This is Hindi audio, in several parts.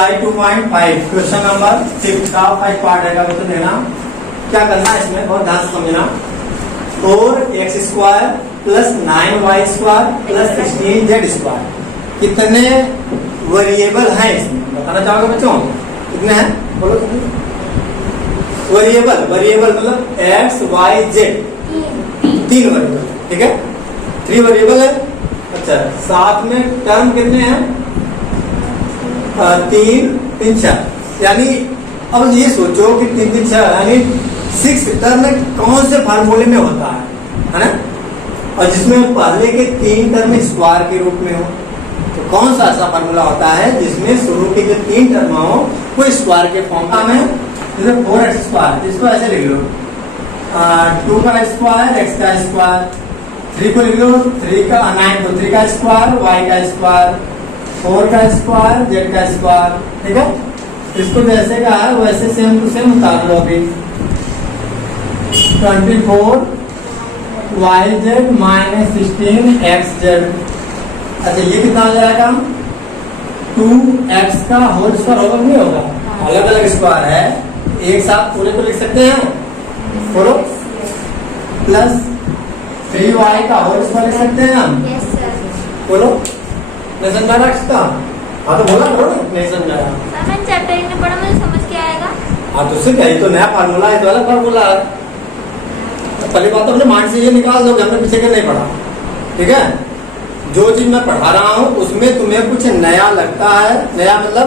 ट्राई 2.5 क्वेश्चन नंबर 6 का 5 पार्ट है, तो देना क्या करना है इसमें बहुत ध्यान से समझना। 4x² plus 9y² plus 16z² कितने वेरिएबल हैं इसमें बताना चाहोगे बच्चों? कितने हैं बोलो? वेरिएबल मतलब x y z 3 वेरिएबल, ठीक है? 3 वेरिएबल है। अच्छा, साथ में टर्म कितने हैं? 3 3 4, यानी अब ये सोचो कि 3 3 4 यानी 6 टर्म कौन से फार्मूले में होता है ना? और जिसमें पहले के 3 टर्म स्क्वायर के रूप में हो, तो कौन सा ऐसा फार्मूला होता है जिसमें शुरू के जो 3 टर्म हो वो स्क्वायर के फॉर्म में? जैसे 4x², इसको ऐसे लिख लो 2 का स्क्वायर x का स्क्वायर, 3 को लिख लो 3 का 9 को 3 का स्क्वायर y का स्क्वायर, 4 का स्क्वायर z का स्क्वायर, ठीक है? इसको जैसे का है वैसे सेम टू सेम उतार लो। अभी 24 yz माइनस 16xz। अच्छा, ये कितना हो जाएगा? 2x का होल स्क्वायर होगा नहीं होगा? अलग अलग स्क्वायर है, एक साथ पूरे को लिख सकते हैं, बोलो। प्लस 3y का होल स्क्वायर लिख सकते हैं हम, बोलो। नहीं समझा रहा? हाँ तो बोला करो ना, नहीं समझा रहा। मैंने चैप्टर में पढ़ा, मुझे समझ के आएगा। हाँ तो उससे क्या, ये तो नया फार्मूला है, तो अलग फार्मूला है। पहली बात तो अपने माइंड से ये निकाल दो कि हमने पीछे का नहीं पढ़ा, ठीक है? जो चीज मैं पढ़ा रहा हूँ उसमें तुम्हें कुछ नया लगता है, नया मतलब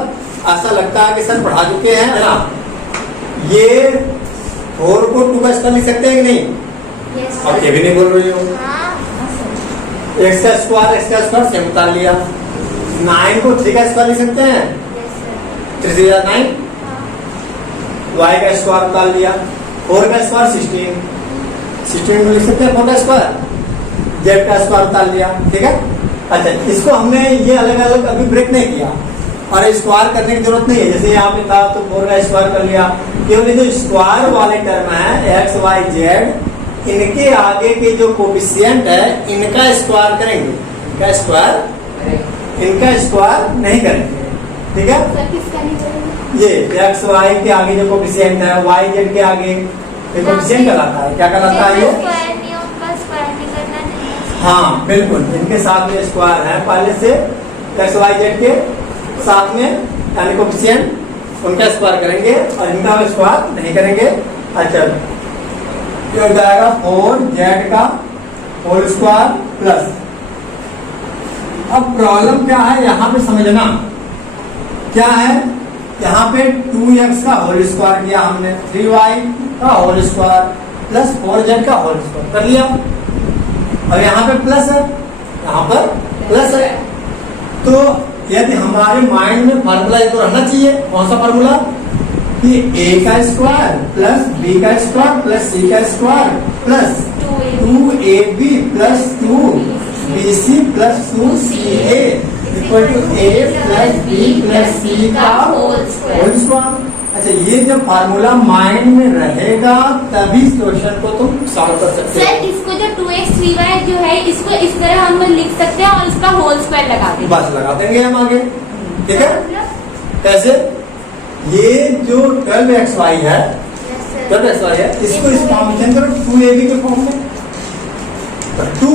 ऐसा लगता है कि सर पढ़ा चुके हैं, है ना? ये 4 को 2 का स्क्वायर लिख सकते हैं कि नहीं? अब ये भी नहीं बोल रही हो। x का स्क्वायर सेम उतार लिया। 9 को 3 का स्क्वायर लिख सकते हैं, 3 से 9, y का स्क्वायर उतार लिया। 4 का स्क्वायर 16 को लिख सकते हैं 4 का स्क्वायर, z का स्क्वायर उतार लिया, ठीक है? अच्छा, इसको हमने ये अलग अलग अभी ब्रेक नहीं किया और स्क्वायर करने की जरूरत नहीं है। जैसे यहाँ पे था तो 4 का स्क्वायर कर लिया, केवल जो स्क्वायर वाले टर्म है x y z, इनके आगे के जो कोफिशिएंट है इनका स्क्वायर करेंगे, इनका स्क्वायर नहीं करेंगे, ठीक है? ये x y के आगे जो कोफिशिएंट है, y z के आगे कोफिशिएंट कहलाता है, क्या कहलाता है ये? हाँ बिल्कुल, इनके साथ में स्क्वायर है पहले से, x y z के साथ में यानी कोफिशिएंट उनका स्क्वायर करेंगे और इनका स्क्वायर नहीं करेंगे। अच्छा, ये हो जाएगा 4z का होल स्क्वायर प्लस, अब प्रॉब्लम क्या है यहाँ पे समझना क्या है? यहाँ पे 2x का होल स्क्वायर किया हमने, 3y का होल स्क्वायर प्लस 4z का होल स्क्वायर कर लिया। अब यहाँ पे प्लस है, यहाँ पर प्लस है, तो यदि हमारे माइंड में फार्मूला ये तो रहना चाहिए, कौन सा फार्मूला? कि a का स्क्वायर प्लस b का स्क्वायर प्लस c का square plus 2ab plus 2bc plus 2ca equal to a plus b plus c का होल स्क्वायर। अच्छा, ये जब फार्मूला माइंड में रहेगा तभी क्वेश्चन को तुम सॉल्व कर सकते हो। सर, इसको जो 2x 3y जो है इसको इस तरह हम लिख सकते हैं और इसका होल स्क्वायर लगा देंगे, बस लगा देंगे हम आगे, ठीक है? कैसे? ये जो 12xy है, 12xy है, इसको इस फॉर्म में चेंज करो 2ab के फॉर्म में। 2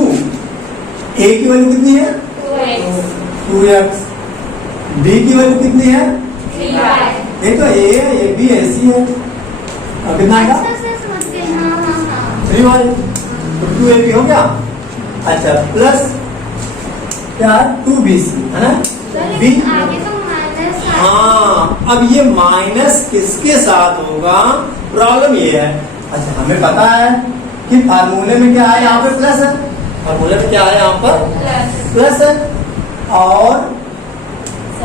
a की वैल्यू कितनी है? 2x, b की वैल्यू कितनी है? 3y। ये तो a है, ये b ऐसी है, अब कितना आएगा? 3y, तो 2ab हो गया। अच्छा, प्लस क्या? 2bc है ना? b, हाँ, अब ये माइनस किसके साथ होगा? प्रॉब्लम ये है। अच्छा, हमें पता है कि फार्मूले में क्या है, यहाँ पे प्लस है, फार्मूले में क्या है, यहाँ पर प्लस है और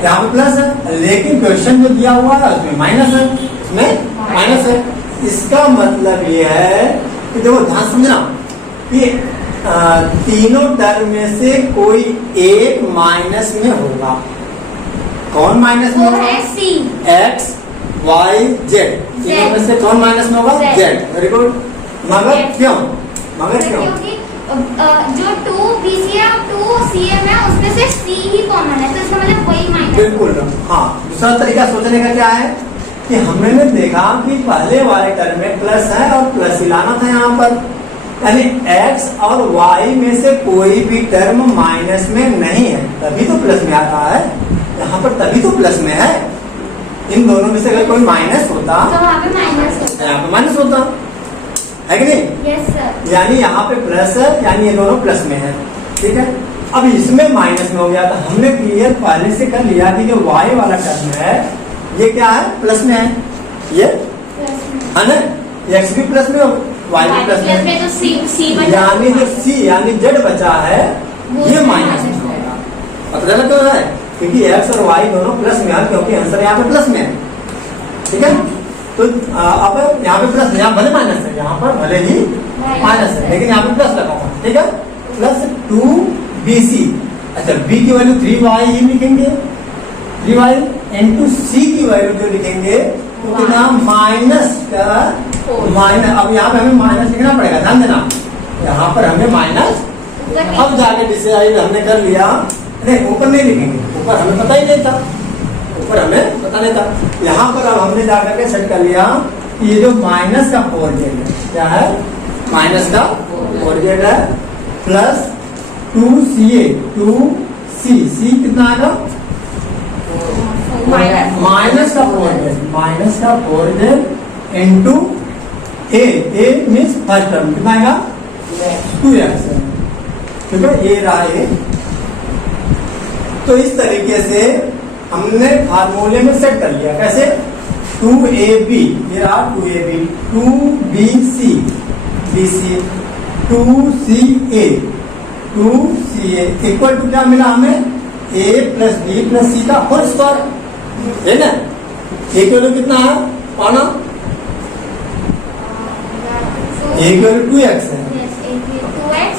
यहाँ पे प्लस है, लेकिन क्वेश्चन जो दिया हुआ है उसमें माइनस है, इसमें माइनस है। इसका मतलब ये है कि देखो ध्यान समझना कि तीनों टर्म में से कोई एक माइनस में होगा। कौन माइनस में होगा? x y z, तीनों में से कौन माइनस में होगा? z। Very good. मगर क्यों? जो 2bc है 2cm है उसमें से c ही कॉमन है, तो इसका मतलब वही माइनस। बिल्कुल, हाँ, दूसरा तरीका सोचने का क्या है कि हमने देखा कि पहले वाले टर्म में प्लस है और प्लस ही लाना था यहाँ पर, यानी x और y में से कोई भी टर्म माइनस में नहीं है, तभी तो प्लस में आता है यहाँ पर, तभी तो प्लस में है। इन दोनों में से अगर कोई माइनस होता तो वहाँ पे माइनस होता, यहाँ पे माइनस होता है कि नहीं? Yes sir. यानी यहाँ पे प्लस है, यानी ये दोनों प्लस में है, ठीक है। अब इसमें माइनस में हो गया तो हमने क्लियर पहले से कर लिया कि जो y वाला टर्म है ये क्या है, प्लस में है, ये है ना, x भी प्लस में, y भी प्लस में, तो सी यानी जो c यानी z बचा है ये माइनस में होगा। पता लग क्यों है? क्योंकि x और y दोनों प्लस में है, क्योंकि आंसर यहाँ पे प्लस में है, ठीक है। तो अब यहाँ पे प्लस, यहाँ भले माइनस है, यहाँ पर भले ही माइनस है, लेकिन यहाँ पे प्लस लगा हुआ, ठीक है। प्लस 2bc, अच्छा b की वैल्यू 3y ही लिखेंगे, 3y इंटू सी की वैल्यू जो लिखेंगे तो कितना, माइनस का माइनस, अब यहाँ पे हमें माइनस लिखना पड़ेगा, ध्यान देना, यहाँ पर हमें माइनस, अब जाके डिसाइड हमने कर लिया, नहीं ऊपर नहीं लिखेंगे, ऊपर हमें पता ही नहीं था, ऊपर हमें पता नहीं था, यहाँ पर अब हमने जाकर के सेट कर लिया कि ये जो माइनस का 4z है, क्या है, माइनस का 4z है, प्लस 2ca, 2c कितना आएगा, माइनस का 4z इंटू ए मीन्स फर्स्ट टर्म कितना आएगा, 2x, ठीक है, ये रहा ये। तो इस तरीके से हमने फार्मूले में सेट कर लिया, कैसे, 2ab, ये रहा 2ab, 2bc, bc, 2ca equal to क्या मिला हमें, a प्लस बी प्लस सी का होल स्क्वायर, है ना। a की वैल्यू कितना है पाना, a की वैल्यू 2x है, 2x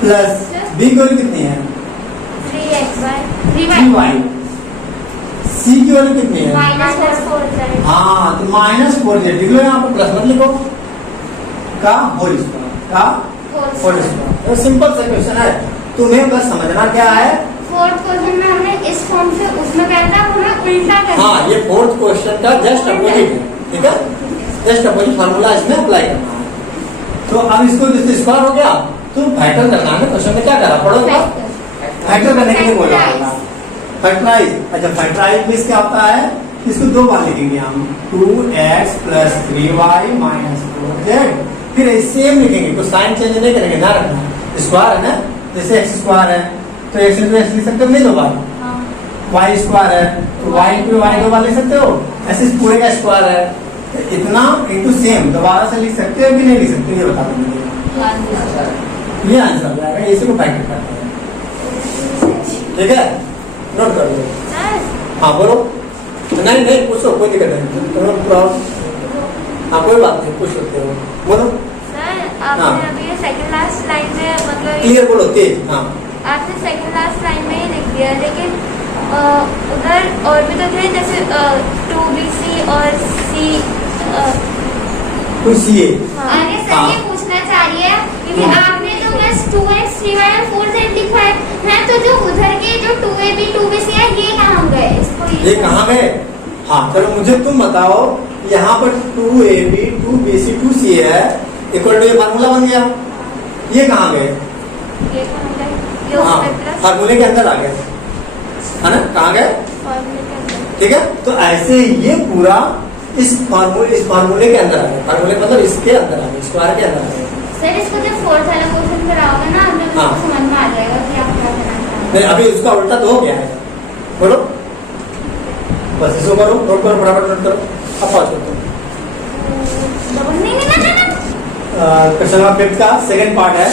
प्लस b की वैल्यू कितनी है, 3y, c की वैल्यू कितनी है, -4z, हाँ तो -4z लिख लो, यहाँ पर प्लस मत लिखो, का होल स्क्वायर, का होल स्क्वायर। सिंपल सा क्वेश्चन है, तुम्हें बस समझना क्या है, फोर्थ क्वेश्चन में हमने इस फॉर्म से उसमें कहता है हमें उल्टा करना, हाँ ये फोर्थ क्वेश्चन का जस्ट अपोजिट है, ठीक है, जस्ट अपोजिट फार्मूला इसमें अप्लाई करना है। तो अब इसको जैसे स्क्वायर हो गया तो फैक्टर करना है, क्वेश्चन में क्या करा पढ़ो, फैक्टर करने के लिए बोला होगा, फैक्टराइज, अच्छा फैक्टराइज में क्या होता है, इसको दो बार लिखेंगे हम, 2x plus 3y minus 4z, फिर सेम लिखेंगे, कुछ साइन चेंज नहीं करेंगे, ध्यान रखना, स्क्वायर है ना, जैसे x स्क्वायर है तो x इंटू x लिख सकते हो नहीं, दो बार, y स्क्वायर है तो y इंटू y दो बार लिख सकते हो, ऐसे पूरे का स्क्वायर है तो इतना इंटू सेम दोबारा से लिख सकते हो कि नहीं लिख सकते, ये बता दो मुझे, ये आंसर हो जाएगा, इसी को फैक्टर करते हैं, ठीक है, नोट कर लो। हाँ बोलो, नहीं नहीं पूछो, कोई दिक्कत नहीं, हाँ कोई बात नहीं, पूछ सकते हो, बोलो। आपने अभी सेकंड लास्ट लाइन में मतलब क्लियर बोलो, तेज, हाँ आपने सेकंड लास्ट लाइन में ही लिख दिया, लेकिन उधर और भी तो थे, जैसे 2bc और c, कुछ ये आगे सर ये पूछना चाह रही है क्योंकि आपने तो बस 2x 3y और 4z लिखा है, तो जो उधर के जो 2ab 2bc है ये कहाँ गए, इसको ये कहाँ गए, हाँ चलो मुझे तुम बताओ, यहाँ पर 2ab 2bc 2ca है, इक्वल टू ये फार्मूला बन गया, ये कहाँ गए, ये कहाँ गए, ये हाँ उसमें प्लस फार्मूले के अंदर आ गए, है ना, कहाँ गए, फॉर्मूले के अंदर, ठीक है। तो ऐसे ये पूरा इस फार्मूले के अंदर आ गया, फार्मूले मतलब इसके अंदर आ गया, स्क्वायर के अंदर आ गया। सर इसको जब फोर्थ वाला क्वेश्चन कराओगे ना तो हाँ। समझ में आ जाएगा कि आप क्या करना चाहते हैं। नहीं अभी उसका उल्टा तो हो गया है, बोलो बस इसको करो, नोट करो, फटाफट नोट करो, अब पहुंच करते हैं। क्वेश्चन नंबर 5 का सेकंड पार्ट है,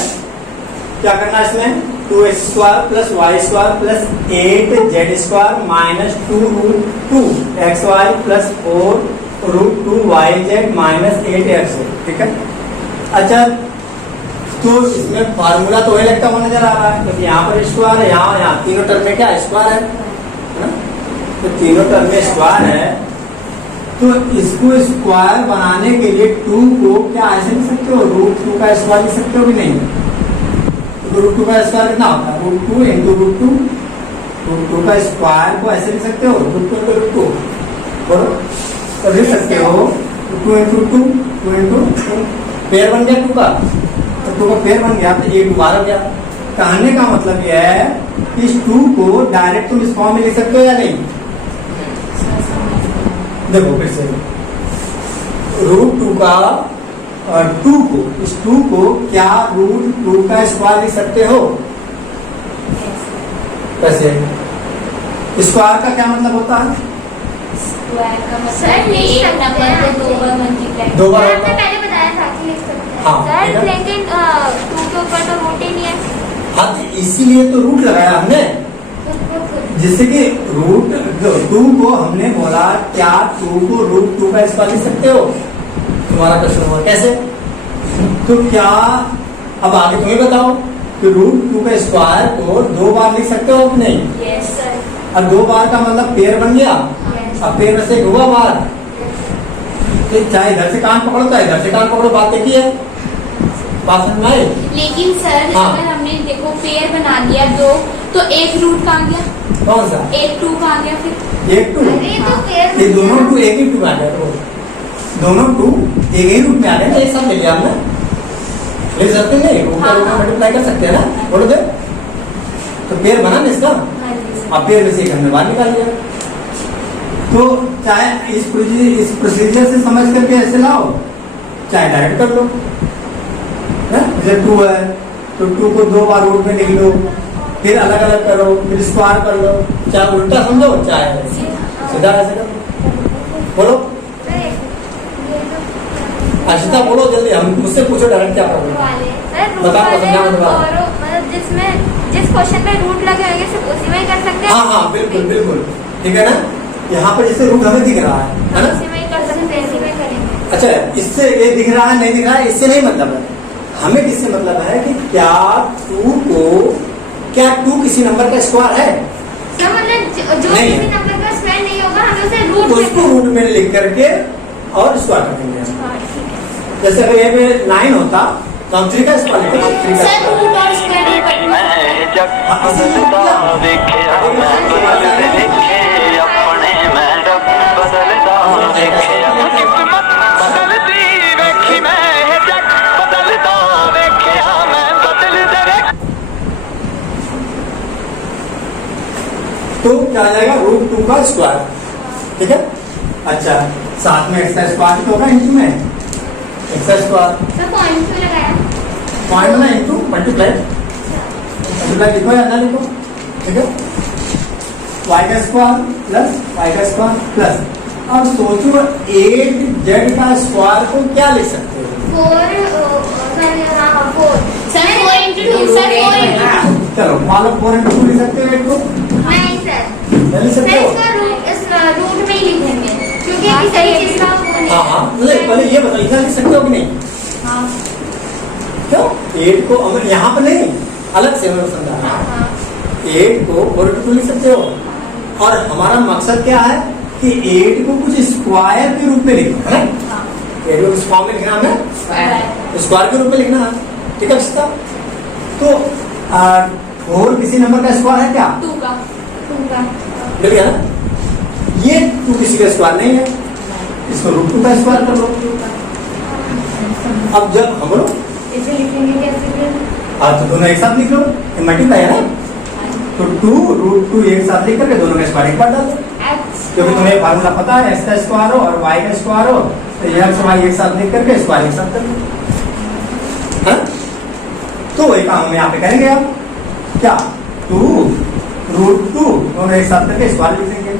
क्या करना है इसमें, 2x square plus y square plus 8z square minus 2 root 2 xy plus 4 root 2 yz minus 8x, ठीक है। अच्छा तो इसमें फार्मूला तो वही लगता हुआ नजर आ रहा है, क्योंकि यहाँ पर स्क्वायर है, यहाँ तीनों टर्म में क्या स्क्वायर है ना, तो तीनों टर्म में स्क्वायर है, तो इसको स्क्वायर बनाने के लिए 2 को क्या ऐसे लिख सकते हो, रूट 2 का स्क्वायर लिख सकते हो कि नहीं, तो रूट 2 का स्क्वायर कितना होता है, रूट 2 इंटू रूट 2 का स्क्वायर को ऐसे लिख सकते हो, रूट 2 इंटू रूट 2 बोलो तो लिख सकते हो 2 इंटू 2 2 इंटू पेयर बन गया 2 का, तो 2 का पेयर बन गया तो ये 2 बार हो गया। कहने का मतलब यह है कि इस 2 को डायरेक्ट तुम इस फॉर्म में लिख सकते हो या नहीं? देखो फिर से रूट 2 का 2 को, इस 2 को क्या रूट 2 का स्क्वायर लिख सकते हो? कैसे? स्क्वायर का क्या मतलब होता है? स्क्वायर का मतलब एक नंबर को 2 बार मल्टीप्लाई। 2 बार आपने होता है। पहले बताया था कि लिख सकते हैं हाँ, सर, ठीक है। लेकिन 2 के ऊपर तो रूट ही नहीं है। हाँ तो इसीलिए तो रूट लगाया हमने, जिससे कि रूट 2 को हमने बोला क्या 2 को रूट 2 का स्क्वायर लिख सकते हो? तुम्हारा क्वेश्चन हुआ कैसे? तो क्या अब आगे तुम्हें बताओ कि रूट 2 का स्क्वायर को 2 बार लिख सकते हो कि नहीं? Yes sir. अब 2 बार का मतलब पेयर बन गया, अब पेयर में से एक हुआ बार, तो चाहे इधर से कान पकड़ो चाहे इधर से कान पकड़ो, बात देखिए बात समझ में आई? लेकिन सर हाँ। अगर हमने देखो पेयर बना दिया 2 तो एक रूट कहाँ गया? कौन सा? एक 2 कहाँ गया फिर? एक 2, अरे तो पेयर ये दोनों 2 एक ही 2 में आ गए, तो दोनों 2 एक ही रूट में आ गए ना, एक साथ ले लिया हमने, ले सकते नहीं रूट हाँ, का हाँ। मल्टीप्लाई कर सकते हैं ना, बोलो दे तो पेयर बना ना इसका, हाँ जी सर। अब पेयर में से एक हमने बाहर निकाल लिया। तो चाहे इस प्रोसीजर से समझ करके ऐसे लाओ, चाहे डायरेक्ट कर लो, जैसे 2 है तो 2 को 2 बार रूट में लिख लो, फिर अलग अलग करो, फिर स्क्वायर कर लो, चाहे उल्टा समझो चाहे सीधा ऐसे करो। बोलो अशिता, बोलो जल्दी, हम मुझसे पूछो डायरेक्ट क्या प्रॉब्लम है? सर रूट बताओ, वाले समझाओ, बताओ। और मतलब जिस क्वेश्चन में रूट लगे होंगे सिर्फ उसी में ही कर सकते हैं। हाँ हाँ बिल्कुल बिल्कुल, ठीक है ना। यहाँ पर जैसे रूट हमें दिख रहा है ना? उसी में ही कर सकते हैं, इसी में करेंगे। अच्छा, इससे ये दिख रहा है नहीं दिख रहा है इससे नहीं मतलब है, हमें किससे मतलब है कि क्या 2 किसी नंबर का स्क्वायर है? सर मतलब जो नहीं किसी है। नंबर का स्क्वायर नहीं होगा हमें उसे रूट में उसको रूट में लिख करके और स्क्वायर कर देंगे हम। हाँ, ठीक है। जैसे अगर ये में 9 होता तो हम 3 का स्क्वायर लिखते हैं, 3 का सर स्क्वायर। रूट और स्क्वायर नहीं पढ़ना। मैं जग हाँ, इसीलिए बदलदा वेख्या मैं बदलते लिखे अपने मैं रब बदलदा वेख्या किस्मत बदलदी वेखी मैं जग बदलदा वेख्या मैं बदलदे वेख। तो क्या आ जाएगा रूट 2 का स्क्वायर, ठीक है। अच्छा, साथ में एक्स का स्क्वायर तो होगा इंटू में एक्स का स्क्वायर, सर पॉइंट क्यों लगाया? पॉइंट में इंटू मल्टीप्लाई, मल्टीप्लाई लिखो या ना लिखो, ठीक है। वाई का स्क्वायर प्लस वाई का स्क्वायर प्लस, अब सोचो 8z का स्क्वायर को क्या लिख सकते हो? 4 सर 4 into 2 सर 4 into 2। चलो मान लो 4 इंटू 2 लिख सकते हो 8 को, नहीं सर, नहीं लिख सर सकते हो? इसका रूट इस रूट में ही लिखेंगे क्योंकि हाँ, अभी सही सही है। चीज का वो नहीं हाँ हाँ, नहीं पहले ये बताओ इधर लिख सकते हो कि नहीं? हाँ। क्यों 8 को अगर यहाँ पर नहीं अलग से मैं समझा रहा हूँ, हाँ, 8 को 4 इंटू 2 लिख सकते हो, और हमारा मकसद क्या है कि 8 को कुछ स्क्वायर के रूप में लिखना है, 8 को किस फॉर्म में लिखना है, स्क्वायर के रूप में लिखना है, ठीक है रिश्ता। तो 4 किसी नंबर का स्क्वायर है क्या? 2 का। मिल गया ना? ये 2 किसी का स्क्वायर नहीं है, इसको रूट 2 का स्क्वायर कर लो। अब जब हम लोग इसे लिखेंगे कैसे फिर? तो दोनों एक साथ लिख लो, मल्टीप्लाई है ना, तो 2 रूट 2 एक साथ लिख करके दोनों का स्क्वायर एक बार डाल दो, क्योंकि तुम्हें फार्मूला पता है एक्स का स्क्वायर हो और वाई का स्क्वायर हो, तो ये एक्स वाई एक साथ लिख करके स्क्वायर एक साथ कर दो, हाँ? तो वही काम हम यहाँ पे करेंगे। अब क्या 2 रूट 2 दोनों एक साथ करके स्क्वायर लिख देंगे।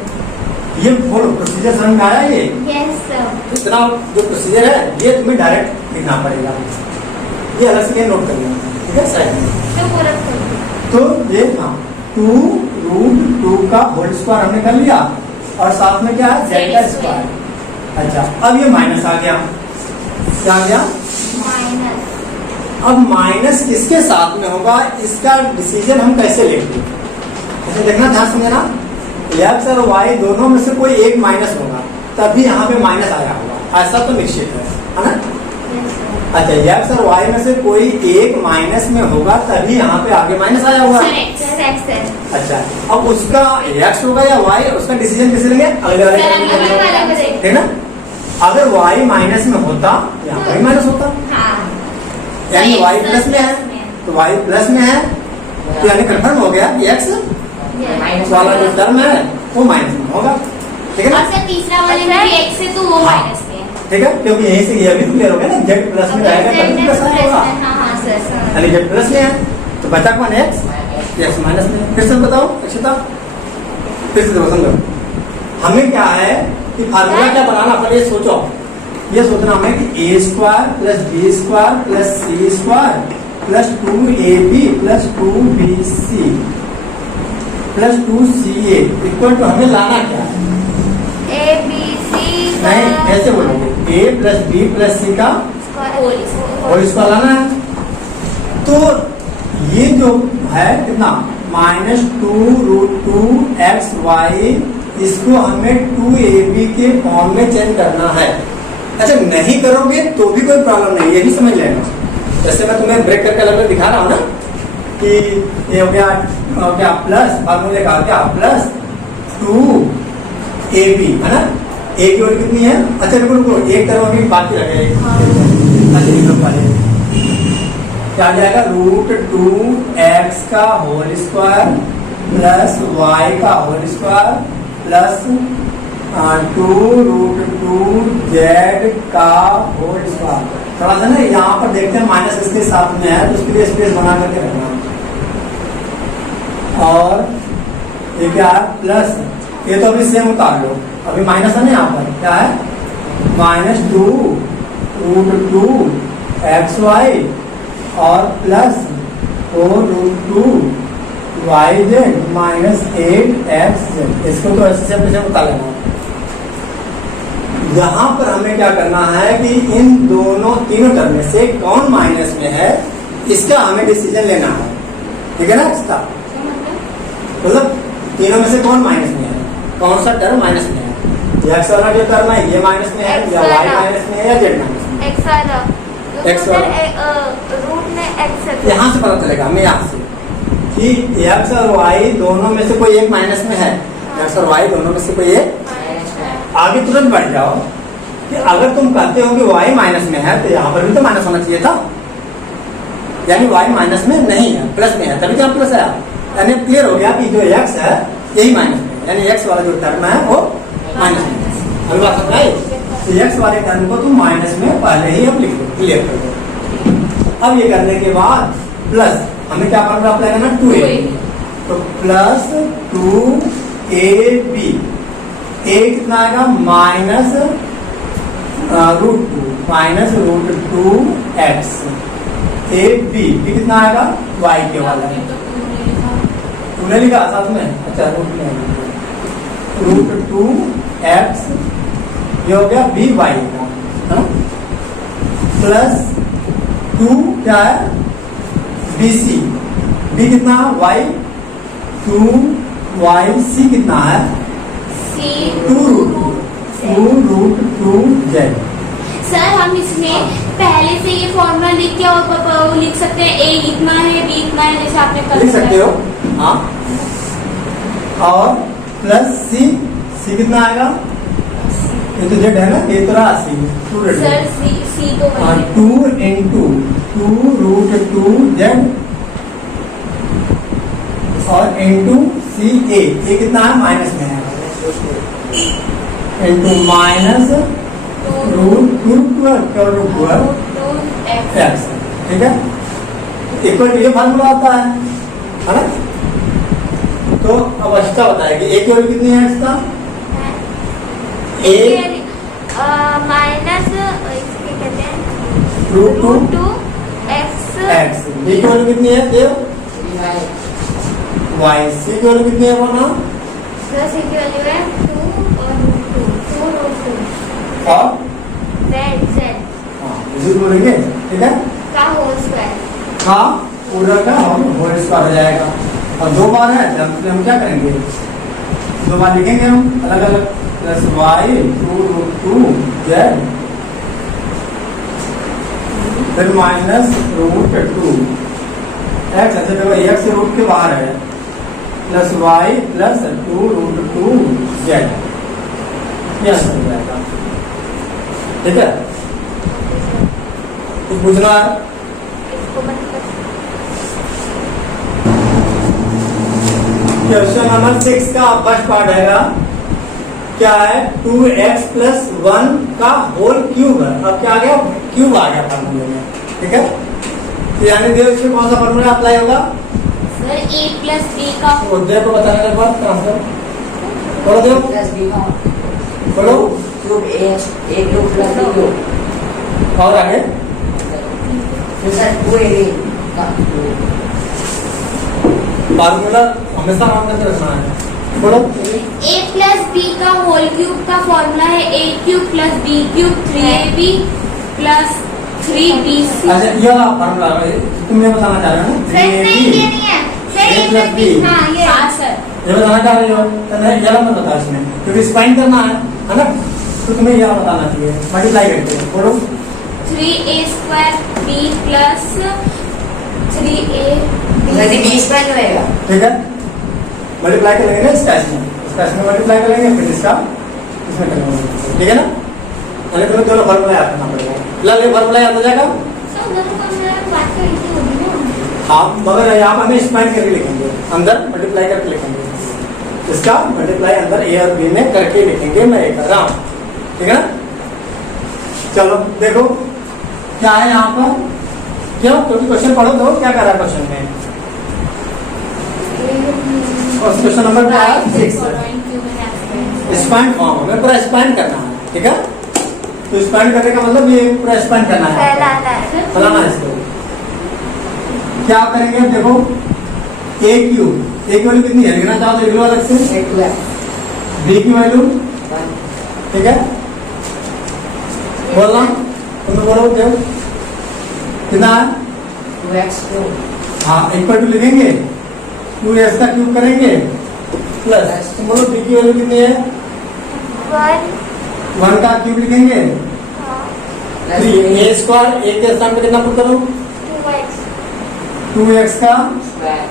ये बोलो प्रोसीजर समझ में आया? ये यस सर। इतना जो प्रोसीजर है ये तुम्हें डायरेक्ट लिखना पड़ेगा, ये अलग से नोट कर लेना, ठीक है साइड में। तो पूरा कर दो। तो ये हाँ 2 रूट 2 का होल स्क्वायर हमने कर लिया, और साथ में क्या है z का स्क्वायर। अच्छा, अब ये माइनस आ गया, क्या आ गया? माइनस। अब माइनस किसके साथ में होगा इसका डिसीजन हम कैसे लेंगे, ऐसे देखना, ध्यान समझना। एक्स और वाई दोनों में से कोई एक माइनस होगा तभी यहाँ पे माइनस आया होगा, ऐसा तो निश्चित है ना? Yes sir. अच्छा, एक्स और वाई में से कोई एक माइनस में होगा तभी यहाँ पे आगे माइनस आया होगा। Sir x. सर एक्स है। अच्छा, अब उसका एक्स होगा या वाई, उसका डिसीजन कैसे लेंगे? अगले वाले सर, का अगले वाले ठीक ना। अगर y माइनस में होता यहाँ पर भी माइनस होता, हाँ यानी y प्लस में है तो y प्लस में है, तो यानी कंफर्म हो गया कि x वाला जो टर्म है वो माइनस में होगा, ठीक है ना। और सर तीसरा वाले में भी x है तो वो हाँ। माइनस में है। ठीक है, क्योंकि यहीं से ये भी क्लियर हो गया ना, z प्लस में रहेगा तभी प्लस साइन होगा, हाँ सर यानी z प्लस में है तो बचा कौन x माइनस में। फिर से बताओ अक्षता, फिर से देखो समझो, हमें क्या है कि फार्मूला क्या बनाना, पहले ये सोचो, ये सोचना हमें कि a square plus B square plus c square plus 2ab plus 2bc plus 2ca equal to हमें लाना क्या है। ए बी सी नहीं ऐसे बोलोगे, a प्लस बी प्लस सी का और इसको लाना है, तो ये जो है कितना -2√2xy, इसको हमें 2ab के फॉर्म में चेंज करना है। अच्छा नहीं करोगे तो भी कोई प्रॉब्लम नहीं, ये भी समझ लेना। जैसे मैं तुम्हें ब्रेक करके अलग दिखा रहा हूँ ना कि ये हो गया क्या प्लस, फार्मूले का क्या प्लस 2ab है ना, a की वैल्यू कितनी है। अच्छा रुको एक तरफ अभी बाकी रखे, अच्छा पहले क्या आ जाएगा √2x का होल स्क्वायर प्लस y का होल स्क्वायर प्लस 2√2z का होल स्क्वायर। थोड़ा सा ना यहाँ पर देखते हैं माइनस इसके साथ में है तो उसके लिए स्पेस बना करके रखना, और ये क्या है प्लस, ये तो अभी सेम उतार लो, अभी माइनस है ना यहाँ पर क्या है -2√2xy और प्लस 4√2yz -8xz, इसको तो ऐसे से उतार लेना। यहाँ पर हमें क्या करना है कि इन तीनों टर्म में से कौन माइनस में है इसका हमें डिसीजन लेना है, ठीक है ना। इसका मतलब तीनों में से कौन माइनस में है, कौन सा टर्म माइनस में है, x वाला जो टर्म है ये माइनस में है या y माइनस में है या z माइनस में। x वाला रूट में x है, यहाँ से पता चलेगा हमें, यहाँ से कि x और y दोनों में से कोई एक माइनस में है, x और y दोनों में से कोई एक। आगे तुरंत बढ़ जाओ कि अगर तुम कहते हो कि y माइनस में है तो यहाँ पर भी तो माइनस होना चाहिए था, यानी y माइनस में नहीं है प्लस में है, तभी तो प्लस है, यानी क्लियर हो गया कि जो x है यही माइनस में, यानी x वाला जो टर्म है वो माइनस में। अभी बात समझ आई, तो x वाले टर्म को तुम माइनस में पहले ही हम लिख दो, क्लियर कर दो। अब ये करने के बाद प्लस हमें क्या फॉर्मूला अप्लाई करना 2a, तो प्लस 2ab, a कितना आएगा -√2x, ab कितना आएगा y के वाला है, तूने लिखा साथ में, अच्छा √2x ये हो गया by का है ना, प्लस 2 क्या है bc, b कितना y 2yc कितना है 2√2z। सर हम इसमें पहले से ये फॉर्मूला लिख के और लिख सकते हैं, a इतना है b इतना है, जैसे आपने कल लिख सकते हो हाँ, और प्लस c कितना आएगा, ये तो z है ना, ये तो रहा c, सर c को 2 into 2√2z और into ca, ये कितना है माइनस में है, इंटू माइनस √2x, ठीक है, इक्वल टू ये फार्मूला आता है ना। तो अब अच्छा बताएगी एक वैल्यू कितनी है इसका, a माइनस इसके कहते हैं √2x, b की वैल्यू कितनी है देव, y, c की वैल्यू कितनी है बोलना, प्लस की वैल्यू है 2 और 2 और z इसी बोलेंगे, ठीक है, का होल स्क्वायर, का पूरा का होल स्क्वायर हो जाएगा, और दो बार है तो हम क्या करेंगे, दो बार लिखेंगे हम अलग अलग, प्लस y 2√2z फिर -√2x, अच्छा देखो x रूट के बाहर है, प्लस y प्लस 2√2z, यह हो जाएगा। ठीक है, कुछ पूछना है? क्वेश्चन नंबर 6 का फर्स्ट पार्ट है, क्या है 2x प्लस 1 का होल क्यूब है। अब क्या आ गया, क्यूब आ गया फॉर्मूले में। ठीक है, तो यानी देखो इसमें कौन सा फॉर्मूला अप्लाई होगा सर a प्लस b का उद्दय को बताने के बाद ट्रांसफर बोलो, दो प्लस बी का बोलो क्यूब ए क्यूब प्लस बी क्यूब और आगे सर 2a का फार्मूला हमेशा नाम करते रखना है। बोलो a प्लस b का होल क्यूब का फॉर्मूला है a cube plus b cube 3ab plus 3bc। अच्छा ये वाला फार्मूला तुमने बताना चाह रहे हो ना, सर नहीं ये नहीं है सर, A plus B। हाँ ये हाँ सर, ये बताना चाह रही हो तो नहीं, ये वाला मत बता इसमें, क्योंकि स्पाइन करना है ना, तो तुम्हें ये वाला बताना चाहिए। मल्टीप्लाई करते हैं, बोलो 3a square b plus 3a यदि 20 का जो आएगा ठीक है, मल्टीप्लाई कर लेंगे ना इसका इसमें मल्टीप्लाई कर लेंगे, फिर इसका इसमें कर लेंगे। ठीक है ना, पहले तुम्हें दोनों फॉर्मूला याद करना पड़ेगा। फिलहाल ये फॉर्मूला याद हो जाएगा सर उधर को मेरा बात तो इजी होगी ना। हाँ, मगर यहाँ पर हमें स्पाइन करके लिखेंगे, अंदर मल्टीप्लाई करके लिखेंगे, इसका मल्टीप्लाई अंदर ए और बी में करके लिखेंगे। मैं ये कर रहा हूँ, ठीक है ना। चलो देखो क्या है यहाँ पर, क्यों, क्योंकि क्वेश्चन पढ़ो तो क्या कर रहा है क्वेश्चन में। और क्वेश्चन नंबर क्या है 6, स्पाइन फॉर्म हमें पूरा स्पाइन करना है। ठीक है, तो स्पाइन करने का मतलब ये पूरा स्पाइन करना है, फैलाना है इसको। क्या करेंगे देखो, ए क्यूब, ए की वैल्यू कितनी है लिखना चाहो तो लिख लो अलग से, बी की वैल्यू, ठीक है, बोलना तुम बोलो क्या कितना है, 2x क्यूब हाँ इक्वल टू लिखेंगे, 2x का क्यूब करेंगे प्लस, तुम बोलो बी की वैल्यू कितनी है, 1 का क्यूब लिखेंगे, प्लस ए स्क्वायर, ए के स्थान पे कितना पुट करो, 2x का square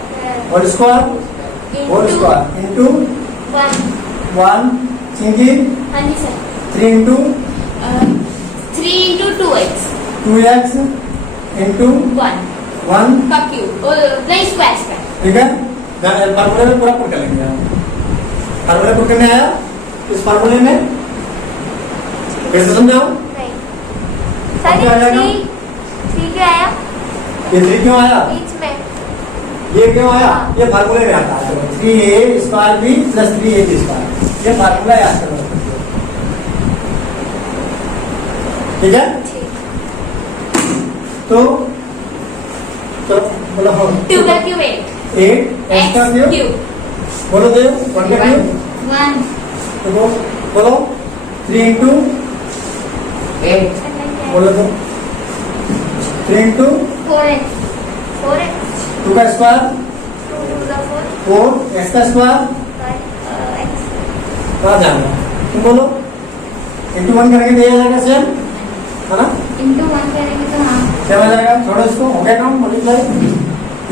whole square into 1 Chinki, हाँ जी sir, 3 into 3 into 2x 2x into 1 1, का क्यूब नहीं स्क्वायर। ठीक है, फार्मूले में पूरा पुट कर लेंगे। फार्मूले पुट करने आया, इस फार्मूले में फिर से समझाओ सर क्या आ जाएगा? ठीक है आया ये 3 क्यों आया, बीच में ये क्यों आया, ये फार्मूले में आता है 3a square b plus 3ab square, ये फार्मूला याद करना। ठीक है, तो चलो बोलो हाँ 2 का क्यूब 8 8 x का x क्यूब, क्यूब बोलो दे 1 का क्यूब, 1 तो बोलो 3 इंटू 8 बोलो दो 3 इंटू 4x 2 का स्क्वायर 2 to the 4 x का स्क्वायर 4 x कहाँ जाएगा, तुम बोलो इंटू 1 करेंगे तो ये आ जाएगा सेम, है ना, into 1 करेंगे तो हाँ सेम आ जाएगा। छोड़ो इसको, हो गया काम मल्टीप्लाई,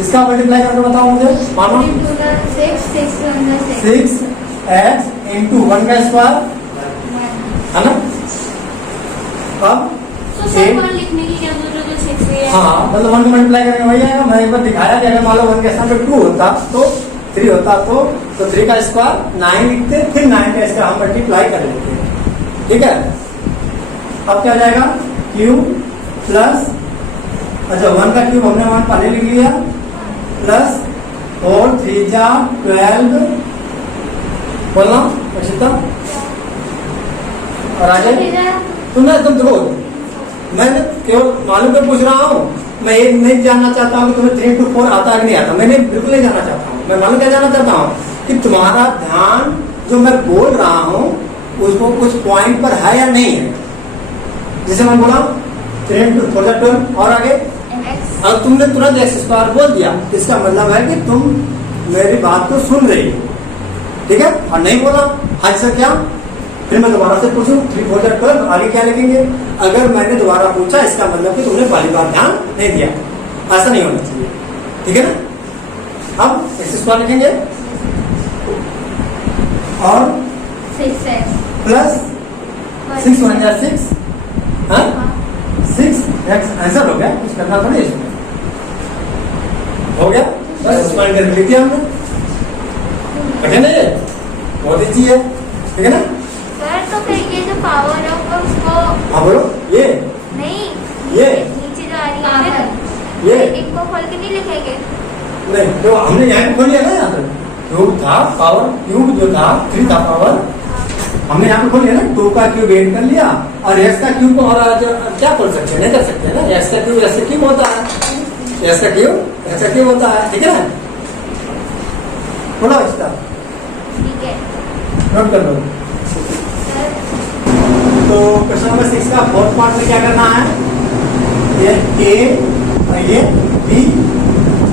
इसका मल्टीप्लाई करके बताओ मुझे, मानो 3 to the 6 6 to the 6 6x into 1 का स्क्वायर, है ना। अब तो सर वहाँ लिखने की क्या जरूरत है 6 है। हाँ मतलब 1 को मल्टीप्लाई करेंगे वही आएगा। मैंने एक बार दिखाया कि अगर मान लो 1 के स्थान पे 2 होता तो 3 होता तो 3 का स्क्वायर 9 लिखते, फिर 9 का स्क्वायर हम मल्टीप्लाई कर लेते। ठीक है, अब क्या हो जाएगा, क्यूब प्लस, अच्छा 1 का क्यूब हमने 1 पहले लिख लिया, प्लस 4 3 जा 12, बोलना अक्षिता, और आगे तुमने तुम देखो, मैं केवल मालूम पे पूछ रहा हूँ, मैं ये नहीं जानना चाहता हूँ कि तुम्हें 3 to 4 आता है कि नहीं आता, मैंने बिल्कुल नहीं जानना चाहता हूँ। मैं मालूम क्या जानना चाहता हूँ कि तुम्हारा ध्यान जो मैं बोल रहा हूँ उसको कुछ पॉइंट पर है या नहीं है। जैसे मैं बोला 3 to 4 12 और आगे, अब तुमने तुरंत एक्स स्क्वायर बोल दिया, इसका मतलब है कि तुम मेरी बात को सुन रही हो, ठीक है, और नहीं बोला आज से क्या, फिर मैं दोबारा से पूछूं 3 4 12 आगे क्या लिखेंगे। अगर मैंने दोबारा पूछा इसका मतलब कि तुमने पहली बार ध्यान नहीं दिया, ऐसा नहीं होना चाहिए। ठीक है ना, अब एक्स स्क्वायर लिखेंगे और 6x प्लस 6 1 जा 6 हाँ 6x आंसर हो गया, कुछ करना थोड़ी इसमें, हो गया बस पॉइंट कर लिख दिया हमने। कठिन है ये, बहुत इजी है, ठीक है ना। सर तो फिर ये जो पावर है वो उसको हाँ बोलो, ये नहीं, ये नीचे जा रही है फिर ये इनको खोल के नहीं लिखेंगे। नहीं, तो हमने यहाँ पे खोल लिया ना, यहाँ पे क्यूब था, पावर क्यूब जो था 3 था पावर, हमने यहाँ पे खोल लिया ना, 2 का क्यूब 8 कर लिया, और x का क्यूब को और क्या खोल सकते हैं, नहीं कर सकते हैं ना, x का क्यूब ऐसे क्यूब होता है, x का क्यूब ऐसा क्यूब होता है, ठीक है ना। बोलो इसका ठीक है नोट कर लो। सर। तो क्वेश्चन नंबर 6 का फोर्थ पार्ट में क्या करना है, ये a और ये b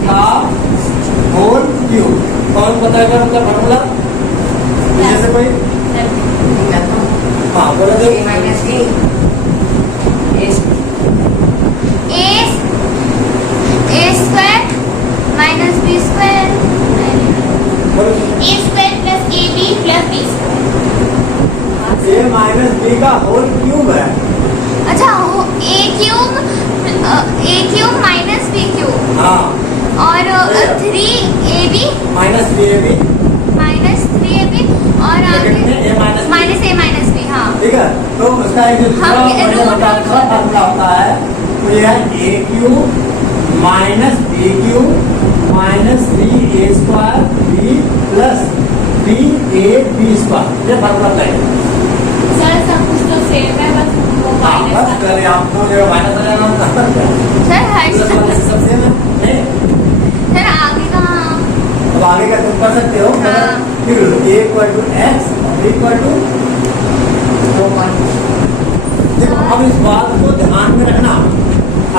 का होल क्यूब, कौन बताएगा उनका फॉर्मूला, जैसे कोई, हाँ बोलो दो। A minus A. A square minus B square, बोलो A square plus A B plus B square. a minus b का होल क्यूब है, अच्छा वो A cube minus B cube हाँ और 3ab minus 3ab, minus 3ab और आगे a minus minus a minus b. हाँ ठीक है, तो उसका एक जो दूसरा हाँ, ये बढ़िया रूट दूसरा फार्मूला होता है, तो ये है a cube minus b cube minus 3a square b plus 3ab square, ये फार्मूला है। सर सब कुछ तो सेम है, बस वो बस माइनस कर आप दो जगह माइनस आ जाना, सर हर सब सेम है नहीं? सर आगे कहाँ? अब आगे का तुम कर सकते हो, हाँ। फिर a equal to x b equal to, देखो अब इस बात को ध्यान में रखना,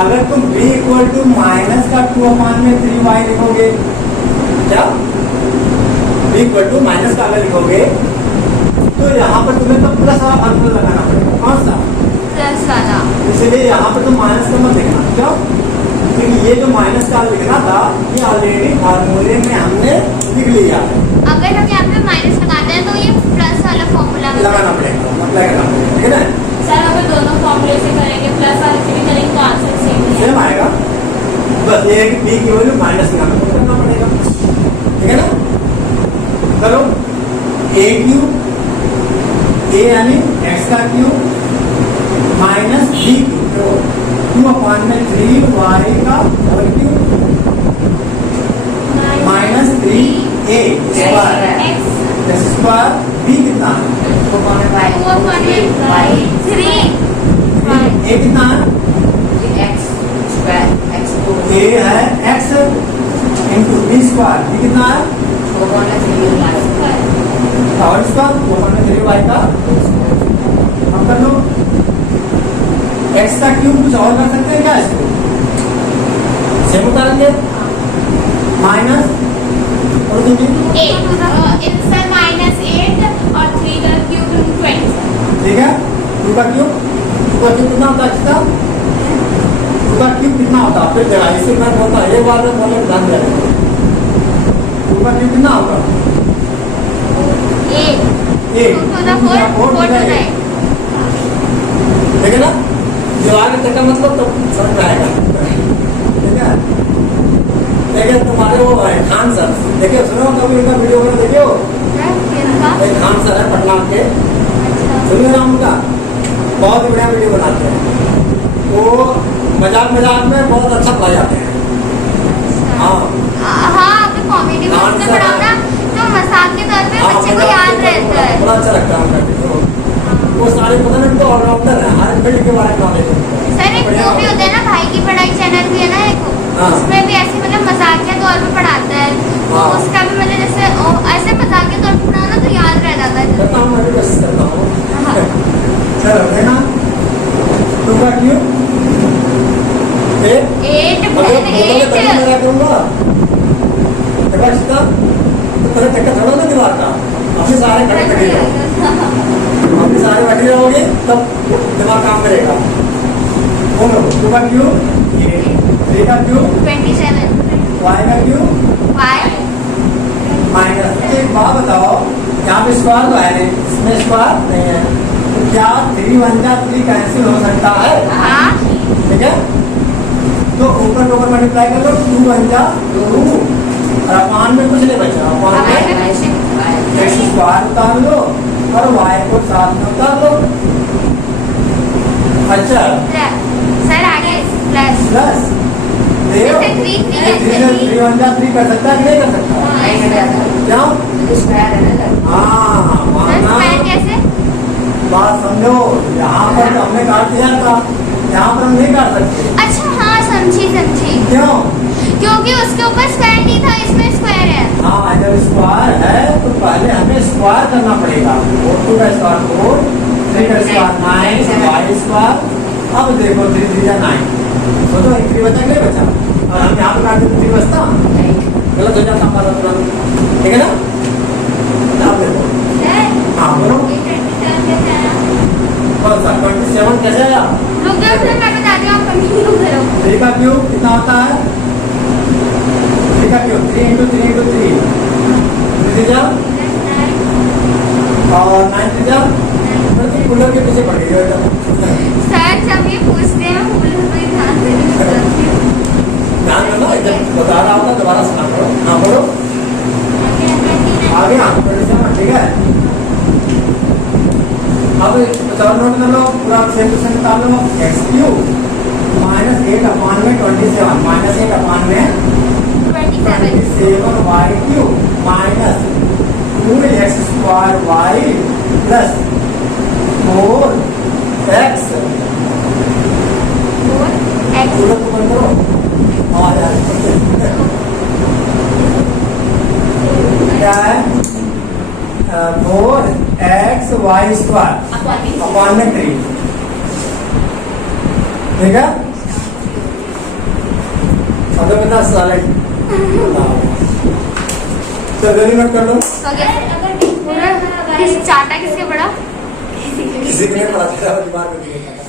अगर तुम b इक्वल टू माइनस का 2/3y लिखोगे, क्या b इक्वल टू माइनस का अगर लिखोगे तो यहाँ पर तुम्हें तो प्लस वाला फार्मूला लगाना पड़ेगा, कौन सा, प्लस वाला। इसलिए यहाँ पर तुम माइनस का मत लिखना, क्यों, क्योंकि ये जो माइनस का लिखना था ये ऑलरेडी फार्मूले में हमने लिख लिया है, अगर हम यहाँ पे माइनस लगाते हैं तो ये प्लस वाला फॉर्मूला लगाना पड़ेगा, मतलब लगाना पड़ेगा, ठीक है ना। सर अगर दोनों फॉर्मूले से करेंगे प्लस वाले से भी करेंगे तो आंसर सेम ही है। सेम आएगा, बस ये है कि b की वैल्यू माइनस करना पड़ेगा, ठीक है ना। करो a क्यूब, a यानी x का cube minus b cube 2/3y का whole cube minus 3a square x square, b कितना है, 3 a कितना है, a है x into b square, b कितना है, और इसका 2/3y का, हम कर लो x का क्यूब, कुछ और कर सकते हैं क्या इसको, सेम उतारेंगे माइनस और दूसरी, 8 सर माइनस 8 और 3 का क्यूब 20। ठीक है, 2 का क्यूब कितना होता है, इसका 2 का क्यूब कितना होता है, फिर देखा इसी में बोलता है, एक बार में बोलने ध्यान देना, 2 का क्यूब कितना होगा, 8 एक 2 to the 4 4 to 9। ठीक है ना, जो आगे तक का मतलब तो समझ में आएगा, ठीक है। देखिए तुम्हारे वो है खान सर, देखिए सुनो कभी उनका वीडियो वगैरह देखिए, एक खान सर है पटना के, सुनिए ना उनका, बहुत ही बढ़िया वीडियो बनाते हैं वो, मजाक मजाक में बहुत अच्छा पढ़ा जाते हैं, हाँ हाँ आपने कॉमेडी में उसमें पढ़ाओ ना तो मजाक के तौर पे बच्चे को याद रहता है। बड़ा अच्छा लगता है उनका वीडियो, वो सारे पता नहीं तो ऑलराउंडर है, हर फील्ड के बारे में नॉलेज है। सर एक वो भी होता है ना, भाई की पढ़ाई चैनल भी है ना एक, हाँ। उसमें भी ऐसे मतलब मजाकिया तौर पे पढ़ाता है, तो हाँ। उसका भी मतलब जैसे ऐसे मजाकिया तौर पे पढ़ाना तो याद रह जाता है। करता हूँ, मैं भी कोशिश करता हूँ, हाँ। चलो देखना 2 का क्यूब 8 मेरा करूँगा, देखा इसका तो तेरा चक्कर छोड़ो ना दिमाग का, अपने सारे खड़े खड़े रहो, अपने सारे बैठे रहोगे तब दिमाग काम करेगा। 2 का क्यूब 3 का क्यूब 27 y का क्यूब 5 माइनस, एक बात बताओ, यहाँ पे स्क्वायर तो है नहीं, इसमें स्क्वायर नहीं है, तो क्या 3 1 जा 3 कैंसिल हो सकता है? हाँ ठीक है, तो ऊपर ऊपर मल्टीप्लाई कर लो, 2 1 जा 2 और अपान में कुछ नहीं बचा, अपान में x स्क्वायर उतार लो और y को साथ में उतार लो। अच्छा सर आगे प्लस प्लस देखो, जैसे 3 3 1 जा 3 कर सकता है कि नहीं कर सकता? क्यों? हाँ माना, स्क्वायर कैसे? बात समझो, यहाँ पर तो हमने काट दिया था, यहाँ पर हम नहीं काट सकते। अच्छा हाँ समझी क्यों? क्योंकि उसके ऊपर स्क्वायर नहीं था, इसमें स्क्वायर है। हाँ जब स्क्वायर है तो पहले हमें स्क्वायर करना पड़ेगा। 4 का स्क्वायर 4, 3 का स्क्वायर 9, y स्क्वायर। अब देखो 3 3 जा 9, सोचो 1 3 बचा कि नहीं बचा? और हम यहाँ पे काट देते 3 बचता, गलत हो जाता हमारा तुरंत, ठीक है ना? अब देखो, हाँ बोलो कौन सा 27 कैसे आया? रुक जाओ फिर मैं बताती हूँ, आप कंटिन्यू करो। 3 का क्यूब कितना होता है? 3 का क्यूब 3 × 3 × 3 3 जा और 9 3 जा, कूलर के पीछे पड़ गई हो। सर जब ये पूछते हैं कूलर पे ध्यान देने की ध्यान करना, जब बता रहा होता दोबारा सुना करो। हाँ बोलो आगे, हाँ 27, ठीक है। अब बचाओ नोट कर लो, पूरा सेम टू सेम निकाल लो। x क्यूब माइनस 8 अपान में 27 माइनस 8 अपान में 27 y cube minus 2x square y plus 4x। पूरा तो बंद करो। हाँ यार क्या है? 4x y स्क्वायर अपान में 3, ठीक है। अब कितना साल तो नोट कर लो। पूरा चाटा किसके पड़ा? किसी को नहीं पता था, दिमाग में नहीं पता।